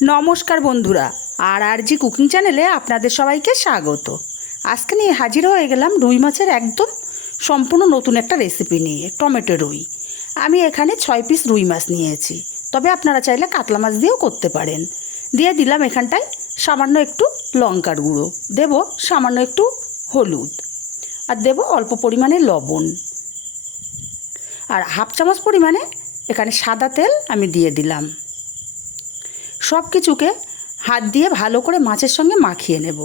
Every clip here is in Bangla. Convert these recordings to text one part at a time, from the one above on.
নমস্কার বন্ধুরা, আর আর জি কুকিং চ্যানেলে আপনাদের সবাইকে স্বাগত। আজকে নিয়ে হাজির হয়ে গেলাম রুই মাছের একদম সম্পূর্ণ নতুন একটা রেসিপি নিয়ে, টমেটো রুই। আমি এখানে ছয় পিস রুই মাছ নিয়েছি, তবে আপনারা চাইলে কাতলা মাছ দিয়েও করতে পারেন। দিয়ে দিলাম এখানটায় সামান্য একটু লঙ্কার গুঁড়ো, দেব সামান্য একটু হলুদ, আর দেব অল্প পরিমাণে লবণ। আর হাফ চামচ পরিমাণে এখানে সাদা তেল আমি দিয়ে দিলাম। সব কিছুকে হাত দিয়ে ভালো করে মাছের সঙ্গে মাখিয়ে নেব।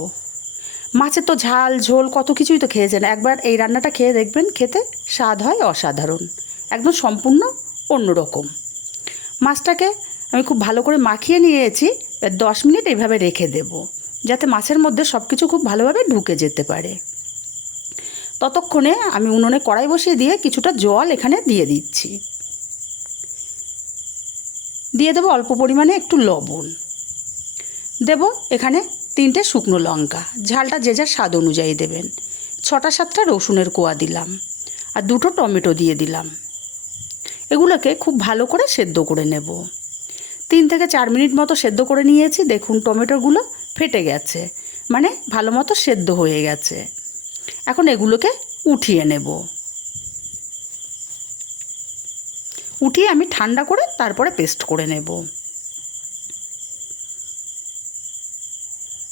মাছের তো ঝাল, ঝোল কত কিছুই তো খেয়েছেন একবার এই রান্নাটা খেয়ে দেখবেন, খেতে স্বাদ হয় অসাধারণ, একদম সম্পূর্ণ অন্যরকম। মাছটাকে আমি খুব ভালো করে মাখিয়ে নিয়েছি দশ মিনিট এইভাবে রেখে দেব, যাতে মাছের মধ্যে সব কিছু খুব ভালোভাবে ঢুকে যেতে পারে। ততক্ষণে আমি উনুনে কড়াই বসিয়ে দিয়ে কিছুটা জল এখানে দিয়ে দিচ্ছি। দিয়ে দেবো অল্প পরিমাণে একটু লবণ। দেব এখানে তিনটে শুকনো লঙ্কা। ঝালটা যে যার স্বাদ অনুযায়ী দেবেন। ছটা সাতটা রসুনের কোয়া দিলাম। আর দুটো টমেটো দিয়ে দিলাম। এগুলোকে খুব ভালো করে সেদ্ধ করে নেব। তিন থেকে চার মিনিট মতো সেদ্ধ করে নিয়েছি। দেখুন টমেটোগুলো ফেটে গেছে। মানে ভালো মতো সেদ্ধ হয়ে গেছে। এখন এগুলোকে উঠিয়ে নেব। উঠিয়ে আমি ঠান্ডা করে তারপরে পেস্ট করে নেব।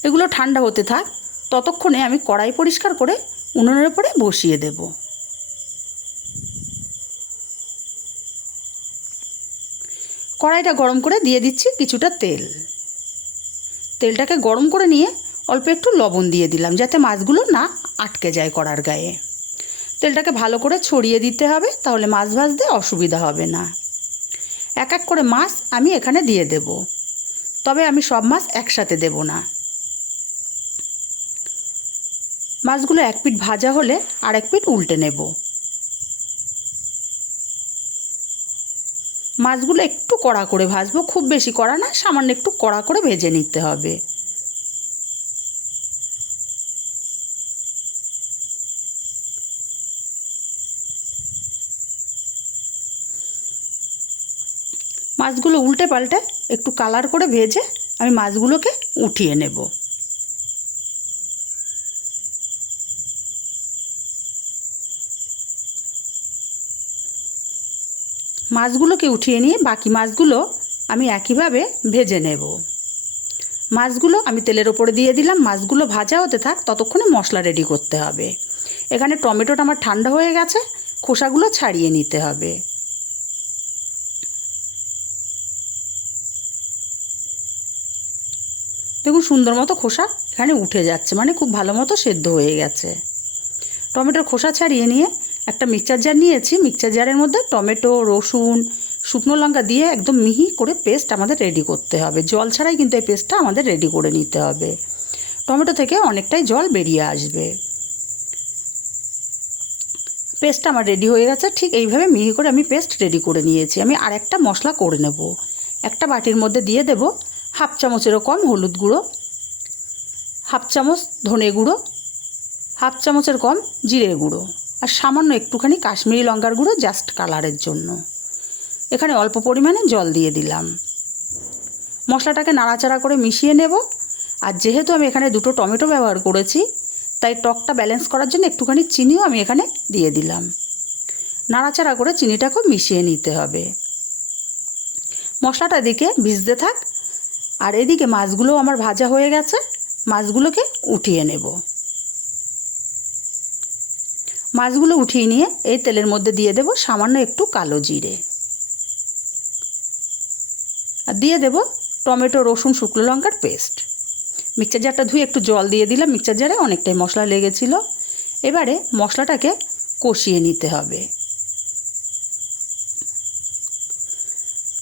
এগুলো ঠান্ডা হতে থাক, ততক্ষণে আমি কড়াই পরিষ্কার করে উনুনের উপরে বসিয়ে দেব। কড়াইটা গরম করে দিয়ে দিচ্ছি কিছুটা তেল। তেলটাকে গরম করে নিয়ে অল্প একটু লবণ দিয়ে দিলাম, যাতে মাছগুলো না আটকে যায় কড়ার গায়ে। তেলটাকে ভালো করে ছড়িয়ে দিতে হবে, তাহলে মাছ ভাজতে অসুবিধা হবে না। এক এক করে মাছ আমি এখানে দিয়ে দেব। তবে আমি সব মাছ একসাথে দেব না। মাছগুলো এক পিঠ ভাজা হলে আর এক পিঠ উল্টে নেব। মাছগুলো একটু কড়া করে ভাজবো, খুব বেশি কড়া না, সামান্য একটু কড়া করে ভেজে নিতে হবে। মাছগুলো উল্টে পাল্টে একটু কালার করে ভেজে আমি মাছগুলোকে উঠিয়ে নেব। মাছগুলোকে উঠিয়ে নিয়ে বাকি মাছগুলো আমি একইভাবে ভেজে নেব। মাছগুলো আমি তেলের ওপরে দিয়ে দিলাম, মাছগুলো ভাজা হতে থাক, ততক্ষণে মশলা রেডি করতে হবে। এখানে টমেটোটা আমার ঠান্ডা হয়ে গেছে, খোসাগুলো ছাড়িয়ে নিতে হবে। দেখুন সুন্দর মতো খোসা এখানে উঠে যাচ্ছে মানে খুব ভালো মতো সেদ্ধ হয়ে গেছে। টমেটোর খোসা ছাড়িয়ে নিয়ে একটা মিক্সচার জার নিয়েছি। মিক্সচার জারের মধ্যে টমেটো, রসুন, শুকনো লঙ্কা দিয়ে একদম মিহি করে পেস্ট আমাদের রেডি করতে হবে। জল ছাড়াই কিন্তু এই পেস্টটা আমাদের রেডি করে নিতে হবে। টমেটো থেকে অনেকটাই জল বেরিয়ে আসবে। পেস্টটা আমার রেডি হয়ে গেছে, ঠিক এইভাবে মিহি করে আমি পেস্ট রেডি করে নিয়েছি। আমি আর একটা মশলা করে নেব। একটা বাটির মধ্যে দিয়ে দেব হাফ চামচেরও কম হলুদ গুঁড়ো, হাফ চামচ ধনে গুঁড়ো, হাফ চামচের কম জিরে গুঁড়ো আর সামান্য একটুখানি কাশ্মীরি লঙ্কার গুঁড়ো জাস্ট কালারের জন্য। এখানে অল্প পরিমাণে জল দিয়ে দিলাম। মশলাটাকে নাড়াচাড়া করে মিশিয়ে নেব। আর যেহেতু আমি এখানে দুটো টমেটো ব্যবহার করেছি, তাই টকটা ব্যালেন্স করার জন্য একটুখানি চিনিও আমি এখানে দিয়ে দিলাম। নাড়াচাড়া করে চিনিটাকেও মিশিয়ে নিতে হবে। মশলাটা এদিকে ভিজতে থাক। আর এদিকে মাছগুলো আমার ভাজা হয়ে গেছে, মাছগুলোকে উঠিয়ে নেব। মাছগুলো উঠিয়ে নিয়ে এই তেলের মধ্যে দিয়ে দেব সামান্য একটু কালো জিরে। আর দিয়ে দেব টমেটো, রসুন, শুকনো লঙ্কার পেস্ট। মিক্সার জারটা ধুয়ে একটু জল দিয়ে দিলাম, মিক্সচার জারে অনেকটাই মশলা লেগেছিল। এবারে মশলাটাকে কষিয়ে নিতে হবে।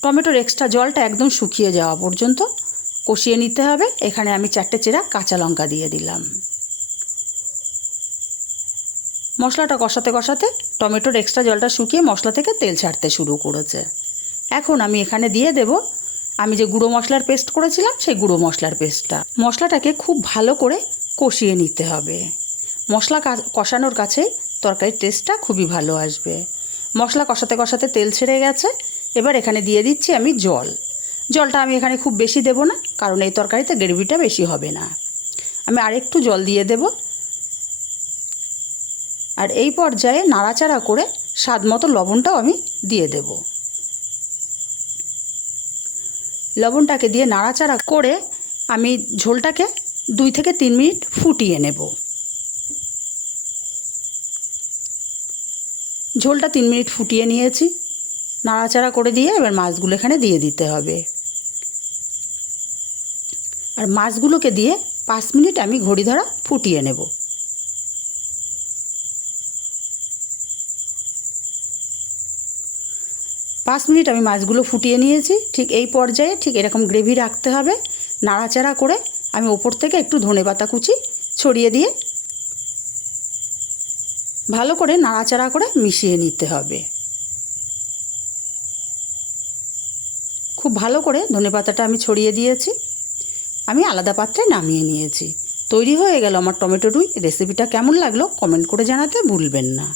টমেটোর এক্সট্রা জলটা একদম শুকিয়ে যাওয়া পর্যন্ত কষিয়ে নিতে হবে। এখানে আমি চারটে চেরা কাঁচা লঙ্কা দিয়ে দিলাম। মশলাটা কষাতে কষাতে টমেটোর এক্সট্রা জলটা শুকিয়ে মশলা থেকে তেল ছাড়তে শুরু করেছে। এখন আমি এখানে দিয়ে দেব, আমি যে গুঁড়ো মশলার পেস্ট করেছিলাম সেই গুঁড়ো মশলার পেস্টটা। মশলাটাকে খুব ভালো করে কষিয়ে নিতে হবে। মশলা কষানোর কাছেই তরকারির টেস্টটা খুবই ভালো আসবে। মশলা কষাতে কষাতে তেল ছেড়ে গেছে। এবার এখানে দিয়ে দিচ্ছি আমি জল। জলটা আমি এখানে খুব বেশি দেব না। কারণ এই তরকারিতে গ্রেভিটা বেশি হবে না। আমি আরেকটু জল দিয়ে দেব। আর এই পর্যায়ে নাড়াচাড়া করে স্বাদ মতো লবণটাও আমি দিয়ে দেব। লবণটাকে দিয়ে নাড়াচাড়া করে আমি ঝোলটাকে দুই থেকে তিন মিনিট ফুটিয়ে নেব। ঝোলটা তিন মিনিট ফুটিয়ে নিয়েছি। নাড়াচাড়া করে দিয়ে এবার মাছগুলো এখানে দিয়ে দিতে হবে। আর মাছগুলোকে দিয়ে পাঁচ মিনিট আমি ঘড়ি ধরা ফুটিয়ে নেব। পাঁচ মিনিট আমি মাছগুলো ফুটিয়ে নিয়েছি, ঠিক এই পর্যায়ে ঠিক এরকম গ্রেভি রাখতে হবে, নাড়াচাড়া করে আমি ওপর থেকে একটু ধনে পাতা কুচি ছড়িয়ে দিয়ে ভালো করে নাড়াচাড়া করে মিশিয়ে নিতে হবে। খুব ভালো করে ধনে পাতাটা আমি ছড়িয়ে দিয়েছি। আমি আলাদা পাত্রে নামিয়ে নিয়েছি। তৈরি হয়ে গেল আমার টমেটো রুই। রেসিপিটা কেমন লাগল কমেন্ট করে জানাতে ভুলবেন না।